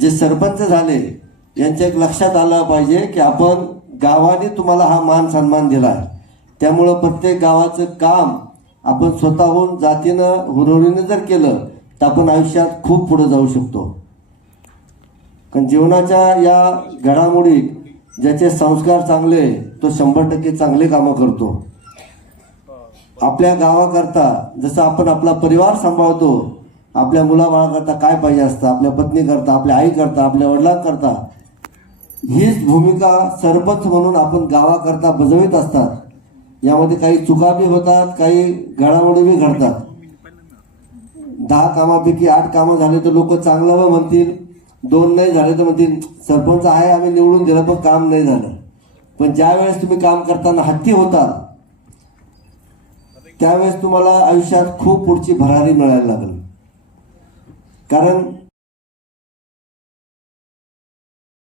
जे सरपंच झाले यांच्या एक लक्षात आलं पाहिजे की आपण गावाने तुम्हाला हा मान सन्मान दिला. आहे त्यामुळं प्रत्येक गावाचं काम आपण स्वतःहून जातीनं हुरहुरीनं जर केलं तर आपण आयुष्यात खूप पुढे जाऊ शकतो. कारण जीवनाच्या या घडामोडीत ज्याचे संस्कार चांगले तो शंभर टक्के चांगले कामं करतो. आपल्या गावाकरता जसं आपण आपला परिवार सांभाळतो आपल्या मुलाबाळाकरता काय पाहिजे असतं? आपल्या पत्नीकरता आपल्या आईकरता आपल्या वडिलांकरता? हीच भूमिका सरपंच म्हणून आपण गावाकरता बजवीत असतात. यामध्ये काही चुका बी होतात काही घडामोडी बी घडतात. दहा कामापैकी आठ कामं झाले तर लोक चांगलं व म्हणतील दोन नाही झाले तर म्हणतील सरपंच आहे आम्ही निवडून दिलं पण काम नाही झालं. पण ज्या वेळेस तुम्ही काम करताना हत्ती होतात त्यावेळेस तुम्हाला आयुष्यात खूप पुढची भरारी मिळायला लागेल. कारण